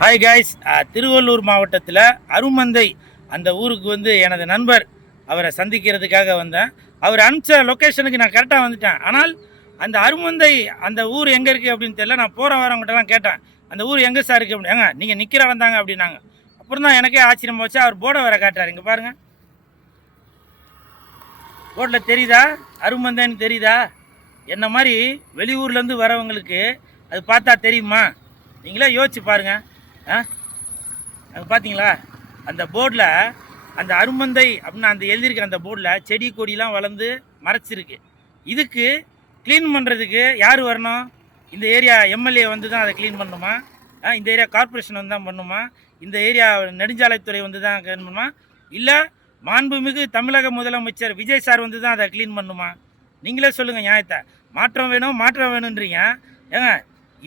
Hi guys. Tiruvallur மாவட்டத்தில் அருமந்தை அந்த ஊருக்கு வந்து எனது நண்பர் அவரை சந்திக்கிறதுக்காக வந்தேன். அவர் அனுப்பிச்ச லொக்கேஷனுக்கு நான் கரெக்டாக வந்துட்டேன். ஆனால் அந்த அருமந்தை அந்த ஊர் எங்கே இருக்குது அப்படின்னு தெரியல. நான் போகிற வரவங்ககிட்டலாம் கேட்டேன், அந்த ஊர் எங்கே சார் இருக்குது அப்படின்னு. ஏங்க நீங்கள் நிற்கிற வந்தாங்க அப்படின்னாங்க. அப்புறம் தான் எனக்கே ஆச்சரியம் வச்சு அவர் போர்டை வர காட்டுறாரு. இங்கே பாருங்கள், போர்டில் தெரியுதா அருமந்தைன்னு தெரியுதா? என்ன மாதிரி வெளியூர்லேருந்து வரவங்களுக்கு அது பார்த்தா தெரியுமா? நீங்களே யோசிச்சு பாருங்கள். அது பார்த்தீங்களா அந்த போர்டில், அந்த அருமந்தை அப்படின்னு அந்த எழுதியிருக்க அந்த போர்டில் செடி கொடிலாம் வளர்ந்து மறைச்சிருக்கு. இதுக்கு க்ளீன் பண்ணுறதுக்கு யார் வரணும்? இந்த ஏரியா எம்எல்ஏ வந்து தான் அதை க்ளீன் பண்ணணுமா? இந்த ஏரியா கார்பரேஷன் வந்து தான் பண்ணுமா? இந்த ஏரியா நெடுஞ்சாலைத்துறை வந்து தான் க்ளீன் பண்ணுமா? இல்லை மாண்புமிகு தமிழக முதலமைச்சர் விஜய் சார் வந்து தான் அதை க்ளீன் பண்ணுமா? நீங்களே சொல்லுங்கள் நியாயத்தை. மாற்றம் வேணும் மாற்றம் வேணுன்றீங்க. ஏங்க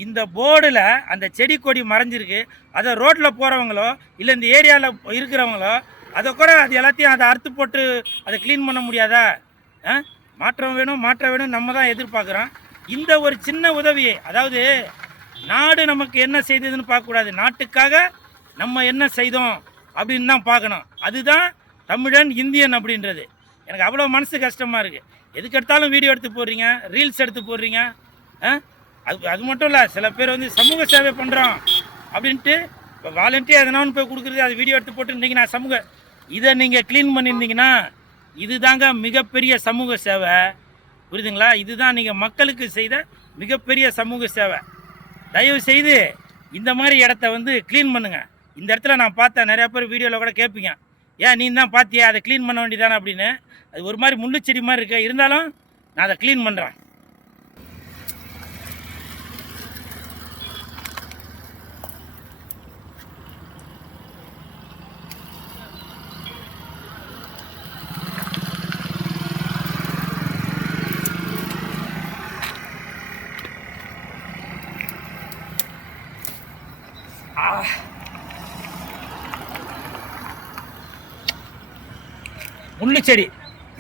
இந்த போர்டில் அந்த செடி கொடி மறைஞ்சிருக்கு. அதை ரோட்டில் போகிறவங்களோ இல்லை இந்த ஏரியாவில் இருக்கிறவங்களோ அதை கூட அது எல்லாத்தையும் அதை அறுத்து போட்டு அதை க்ளீன் பண்ண முடியாதா? மாற்றம் வேணும் மாற்றம் வேணும் நம்ம தான் எதிர்பார்க்குறோம். இந்த ஒரு சின்ன உதவியை, அதாவது நாடு நமக்கு என்ன செய்ததுன்னு பார்க்கக்கூடாது, நாட்டுக்காக நம்ம என்ன செய்தோம் அப்படின்னு தான் பார்க்கணும். அதுதான் தமிழன் இந்தியன் அப்படின்றது. எனக்கு அவ்வளோ மனசு கஷ்டமாக இருக்குது. எதுக்கு எடுத்தாலும் வீடியோ எடுத்து போடுறீங்க, ரீல்ஸ் எடுத்து போடுறீங்க. அது மட்டும் இல்லை, சில பேர் வந்து சமூக சேவை பண்ணுறோம் அப்படின்ட்டு இப்போ வாலண்டியர் எதனாலும் போய் கொடுக்குறது, அது வீடியோ எடுத்து போட்டுருந்தீங்கன்னா இதை நீங்கள் க்ளீன் பண்ணியிருந்தீங்கன்னா இது தாங்க மிகப்பெரிய சமூக சேவை. புரியுதுங்களா? இதுதான் நீங்கள் மக்களுக்கு செய்த மிகப்பெரிய சமூக சேவை. தயவு செய்து இந்த மாதிரி இடத்த வந்து க்ளீன் பண்ணுங்கள். இந்த இடத்துல நான் பார்த்தேன், நிறையா பேர் வீடியோவில் கூட கேட்பீங்க, ஏன் நீ தான் பார்த்தியா அதை க்ளீன் பண்ண வேண்டியதானே அப்படின்னு. அது ஒரு மாதிரி முள்ளு செடி மாதிரி இருக்கு, இருந்தாலும் நான் அதை க்ளீன் பண்ணுறேன்.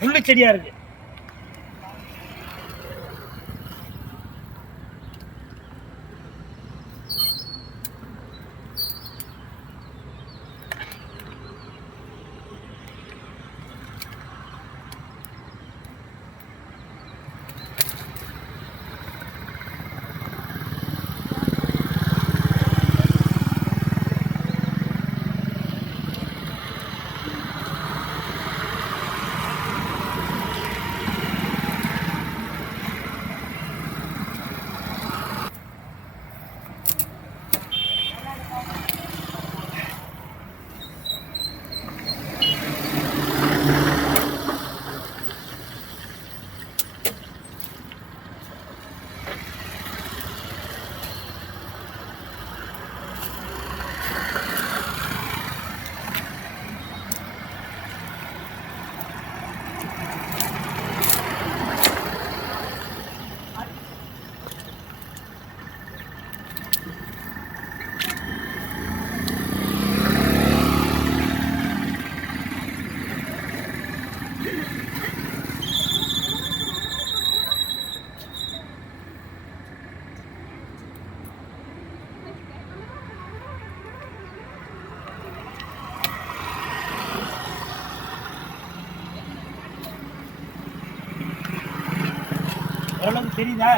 முள்ளு செடியாக இருக்குது. ஓரளவுக்கு தெரியுதா?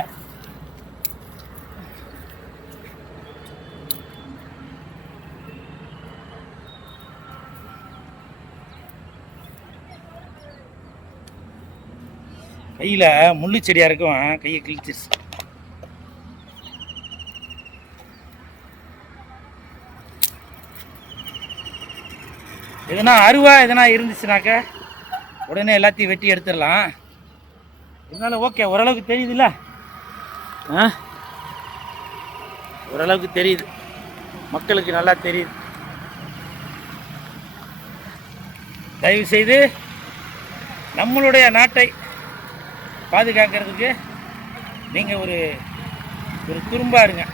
கையில் முள்ளு செடியாக இருக்கும், கையை கிழிச்சிருச்சு. எதனா அருவா எதனா இருந்துச்சுனாக்க உடனே எல்லாத்தையும் வெட்டி எடுத்துடலாம். இருந்தாலும் ஓகே, ஓரளவுக்கு தெரியுதுல்ல? ஓரளவுக்கு தெரியுது, மக்களுக்கு நல்லா தெரியுது. தயவு செய்து நம்மளுடைய நாட்டை பாதுகாக்கிறதுக்கு நீங்கள் ஒரு துரும்பா இருங்க,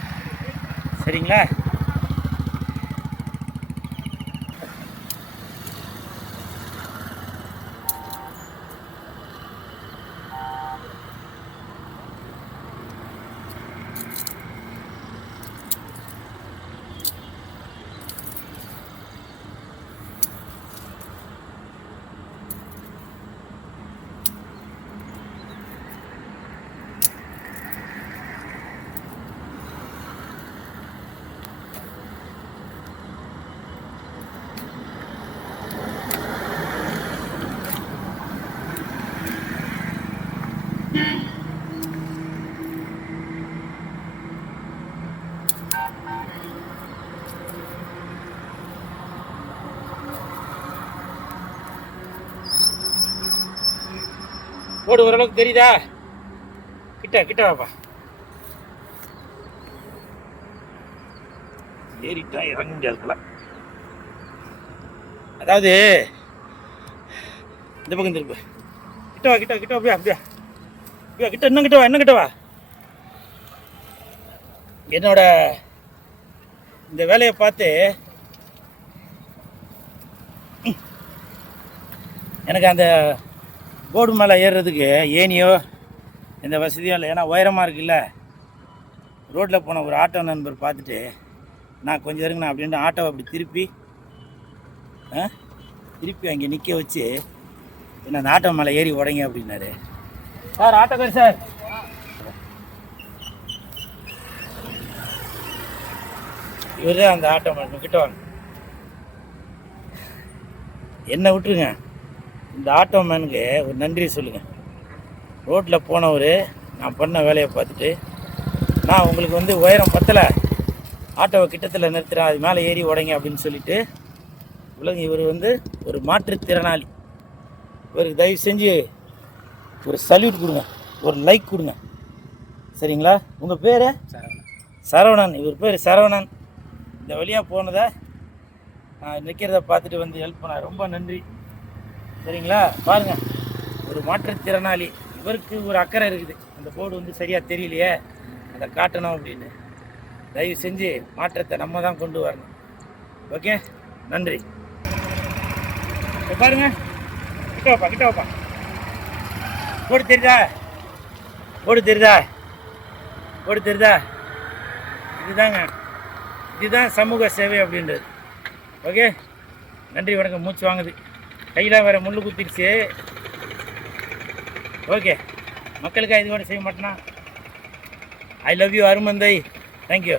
சரிங்களா? போடு ஓரளவுக்கு தெரியுதா? கிட்ட கிட்ட வாப்பா. ஏறிட்டா இறங்க முடியாதுல. அதாவது இந்த பக்கம் திருப்பு. கிட்ட வா கிட்ட கிட்ட அப்படியா அப்படியா அப்படியா கிட்ட இன்னும் கிட்ட வா இன்னும் கிட்ட வா. என்னோட இந்த வேலையை பார்த்து எனக்கு அந்த போர்டு மேலே ஏறுறதுக்கு ஏனியோ எந்த வசதியும் இல்லை. ஏன்னா உயரமாக இருக்குல்ல. ரோட்டில் போன ஒரு ஆட்டோ நண்பர் பார்த்துட்டு நான் கொஞ்சம் இருங்கண்ணா அப்படின்ட்டு ஆட்டோவை அப்படி திருப்பி அங்கே நிற்க வச்சு என்ன அந்த ஆட்டோ மேலே ஏறி உடைங்க அப்படின்னாரு. சார் ஆட்டோக்கார் சார், இவர் தான் அந்த ஆட்டோ மேன். கிட்ட வாங்க, என்னை விட்டுருங்க. இந்த ஆட்டோ மேனுக்கு ஒரு நன்றி சொல்லுங்கள். ரோட்டில் போனவர் நான் பண்ண வேலையை பார்த்துட்டு நான் உங்களுக்கு வந்து உயரம் பத்தலை, ஆட்டோவை கிட்டத்தில் நிறுத்துகிறேன், அது மேலே ஏறி உடைங்க அப்படின்னு சொல்லிட்டு இவர் வந்து ஒரு மாற்றுத்திறனாளி. இவருக்கு தயவு செஞ்சு ஒரு சல்யூட் கொடுங்க, ஒரு லைக் கொடுங்க, சரிங்களா? உங்கள் பேர் சரவணன். இவர் பேர் சரவணன். இந்த வழியாக போனதை நான் நிற்கிறத பார்த்துட்டு வந்து ஹெல்ப் பண்ண ரொம்ப நன்றி, சரிங்களா? பாருங்கள், ஒரு மாற்றுத்திறனாளி, இவருக்கு ஒரு அக்கறை இருக்குது. அந்த போர்டு வந்து சரியாக தெரியலையே, அதை காட்டணும் அப்படின்னு. தயவு செஞ்சு மாற்றத்தை நம்ம தான் கொண்டு வரணும். ஓகே, நன்றி. பாருங்க, கிட்ட வைப்பா கிட்ட வைப்பா. போடு தெரியுதா? போடு தெரியுதா? போடு தெரியுதா? இதுதாங்க, இதுதான் சமூக சேவை அப்படின்றது. ஓகே, நன்றி வணக்கம். மூச்சு வாங்குது, கையில் வேறு முள் குத்திடுச்சு. ஓகே, மக்களுக்காக இது கூட செய்ய மாட்டேனா? ஐ லவ் யூ அருமந்தை. தேங்க்யூ.